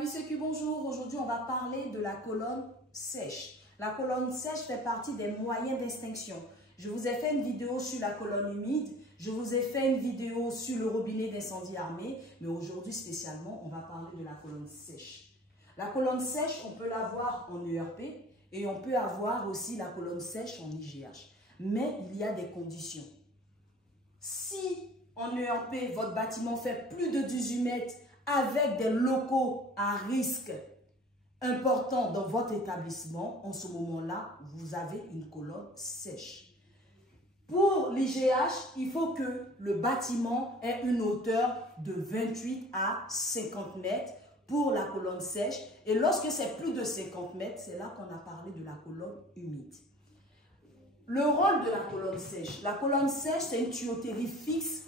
Famille Sécu, bonjour. Aujourd'hui, on va parler de la colonne sèche. La colonne sèche fait partie des moyens d'extinction. Je vous ai fait une vidéo sur la colonne humide. Je vous ai fait une vidéo sur le robinet d'incendie armé. Mais aujourd'hui, spécialement, on va parler de la colonne sèche. La colonne sèche, on peut l'avoir en ERP et on peut avoir aussi la colonne sèche en IGH. Mais il y a des conditions. Si en ERP, votre bâtiment fait plus de 18 mètres avec des locaux à risque important dans votre établissement, en ce moment-là, vous avez une colonne sèche. Pour l'IGH, il faut que le bâtiment ait une hauteur de 28 à 50 mètres pour la colonne sèche. Et lorsque c'est plus de 50 mètres, c'est là qu'on a parlé de la colonne humide. Le rôle de la colonne sèche. La colonne sèche, c'est une tuyauterie fixe,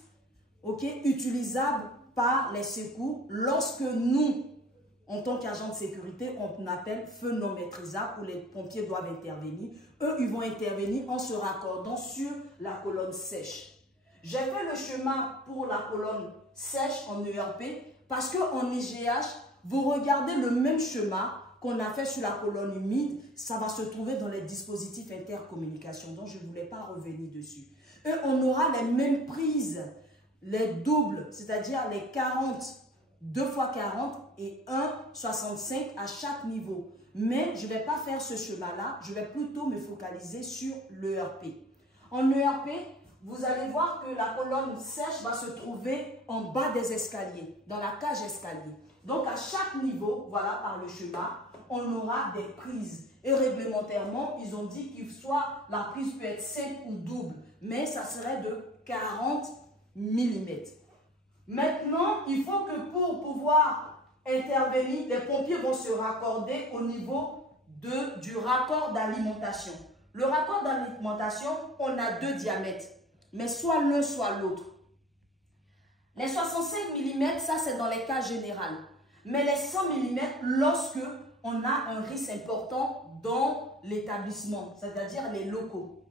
utilisable par les secours lorsque nous, en tant qu'agents de sécurité, on appelle feu non maîtrisable où les pompiers doivent intervenir. Eux, ils vont intervenir en se raccordant sur la colonne sèche. J'ai fait le chemin pour la colonne sèche en ERP parce qu'en IGH, vous regardez le même chemin qu'on a fait sur la colonne humide, ça va se trouver dans les dispositifs intercommunication, donc je ne voulais pas revenir dessus. Et on aura les mêmes prises, les doubles, c'est-à-dire les 40, 2 x 40 et 1,65 à chaque niveau. Mais je ne vais pas faire ce chemin-là, je vais plutôt me focaliser sur l'ERP. En ERP, vous allez voir que la colonne sèche va se trouver en bas des escaliers, dans la cage escalier. Donc à chaque niveau, voilà, par le chemin, on aura des prises. Et réglementairement, ils ont dit qu'il soit, la prise peut être simple ou double, mais ça serait de 40 mm. Maintenant, il faut que pour pouvoir intervenir, les pompiers vont se raccorder au niveau du raccord d'alimentation. Le raccord d'alimentation, on a 2 diamètres, mais soit l'un, soit l'autre. Les 65 mm, ça c'est dans les cas généraux. Mais les 100 mm, lorsque on a un risque important dans l'établissement, c'est-à-dire les locaux.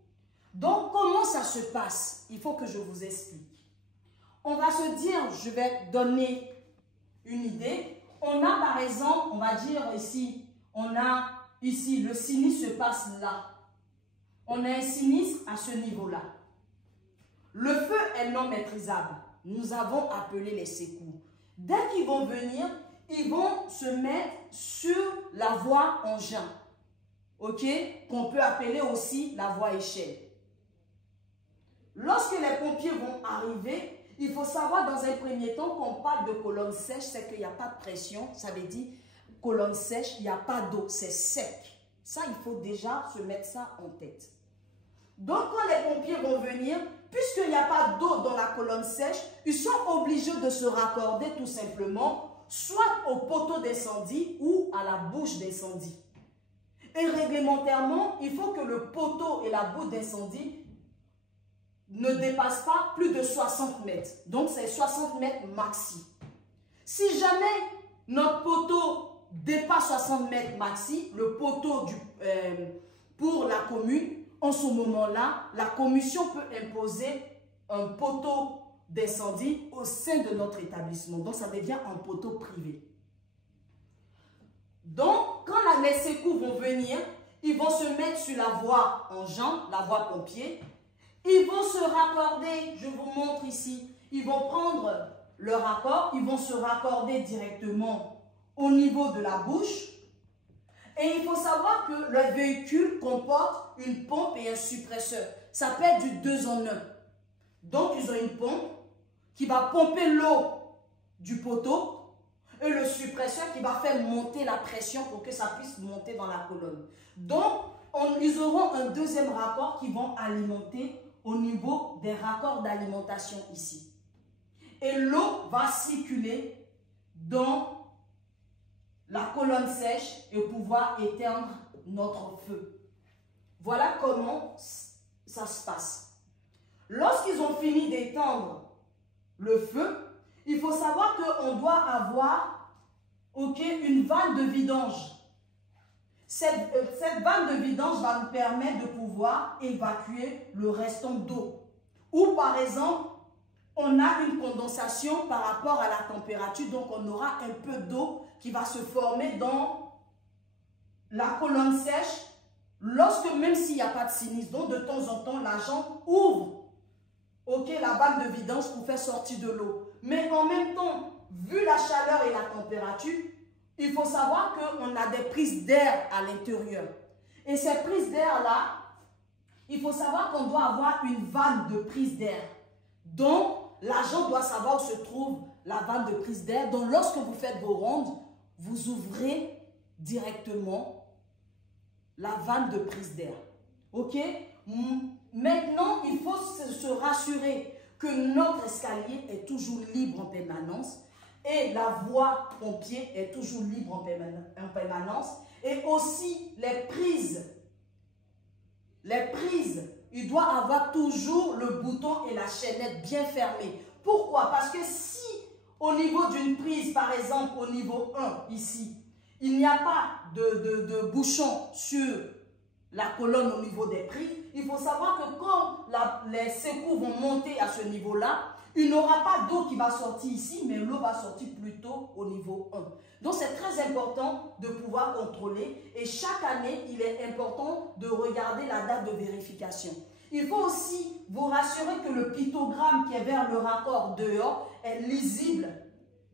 Donc, comment ça se passe? Il faut que je vous explique. On va se dire, je vais donner une idée. On a par exemple, on va dire ici, on a ici, le sinistre se passe là. On a un sinistre à ce niveau-là. Le feu est non maîtrisable. Nous avons appelé les secours. Dès qu'ils vont venir, ils vont se mettre sur la voie engin, qu'on peut appeler aussi la voie échelle. Lorsque les pompiers vont arriver, il faut savoir dans un premier temps qu'on parle de colonne sèche, c'est qu'il n'y a pas de pression, ça veut dire colonne sèche, il n'y a pas d'eau, c'est sec. Ça, il faut déjà se mettre ça en tête. Donc, quand les pompiers vont venir, puisqu'il n'y a pas d'eau dans la colonne sèche, ils sont obligés de se raccorder tout simplement soit au poteau d'incendie ou à la bouche d'incendie. Et réglementairement, il faut que le poteau et la bouche d'incendie ne dépassent pas plus de 60 mètres. Donc, c'est 60 mètres maxi. Si jamais notre poteau dépasse 60 mètres maxi, le poteau pour la commune, en ce moment-là, la commission peut imposer un poteau d'incendie au sein de notre établissement. Donc, ça devient un poteau privé. Donc, quand les secours vont venir, ils vont se mettre sur la voie engin, la voie pompier. Ils vont se raccorder, je vous montre ici, ils vont prendre leur raccord, ils vont se raccorder directement au niveau de la bouche. Et il faut savoir que le véhicule comporte une pompe et un suppresseur. Ça peut être du 2 en 1. Donc, ils ont une pompe qui va pomper l'eau du poteau et le suppresseur qui va faire monter la pression pour que ça puisse monter dans la colonne. Donc, ils auront un deuxième raccord qui vont alimenter au niveau des raccords d'alimentation ici. Et l'eau va circuler dans la colonne sèche et pouvoir éteindre notre feu. Voilà comment ça se passe. Lorsqu'ils ont fini d'éteindre le feu, il faut savoir qu'on doit avoir une vanne de vidange. Cette vanne de vidange va nous permettre de pouvoir évacuer le restant d'eau. Ou par exemple, on a une condensation par rapport à la température. Donc, on aura un peu d'eau qui va se former dans la colonne sèche. Lorsque, même s'il n'y a pas de sinistre, donc de temps en temps, l'agent ouvre la vanne de vidange pour faire sortir de l'eau. Mais en même temps, vu la chaleur et la température, il faut savoir qu'on a des prises d'air à l'intérieur. Et ces prises d'air-là, il faut savoir qu'on doit avoir une vanne de prise d'air. Donc, l'agent doit savoir où se trouve la vanne de prise d'air. Donc, lorsque vous faites vos rondes, vous ouvrez directement la vanne de prise d'air. OK? Maintenant, il faut se rassurer que notre escalier est toujours libre en permanence et la voie pompier est toujours libre en permanence. Et aussi, les prises, il doit avoir toujours le bouton et la chaînette bien fermés. Pourquoi? Parce que si au niveau d'une prise, par exemple au niveau 1, ici, il n'y a pas de bouchon sur la colonne au niveau des prises, il faut savoir que quand les secours vont monter à ce niveau-là, il n'aura pas d'eau qui va sortir ici, mais l'eau va sortir plutôt au niveau 1. Donc, c'est très important de pouvoir contrôler. Et chaque année, il est important de regarder la date de vérification. Il faut aussi vous rassurer que le pictogramme qui est vers le raccord dehors est lisible,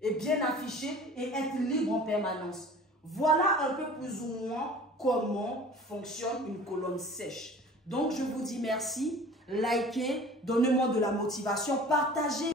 est bien affiché et est libre en permanence. Voilà un peu plus ou moins comment fonctionne une colonne sèche. Donc, je vous dis merci. Likez, donnez-moi de la motivation, partagez.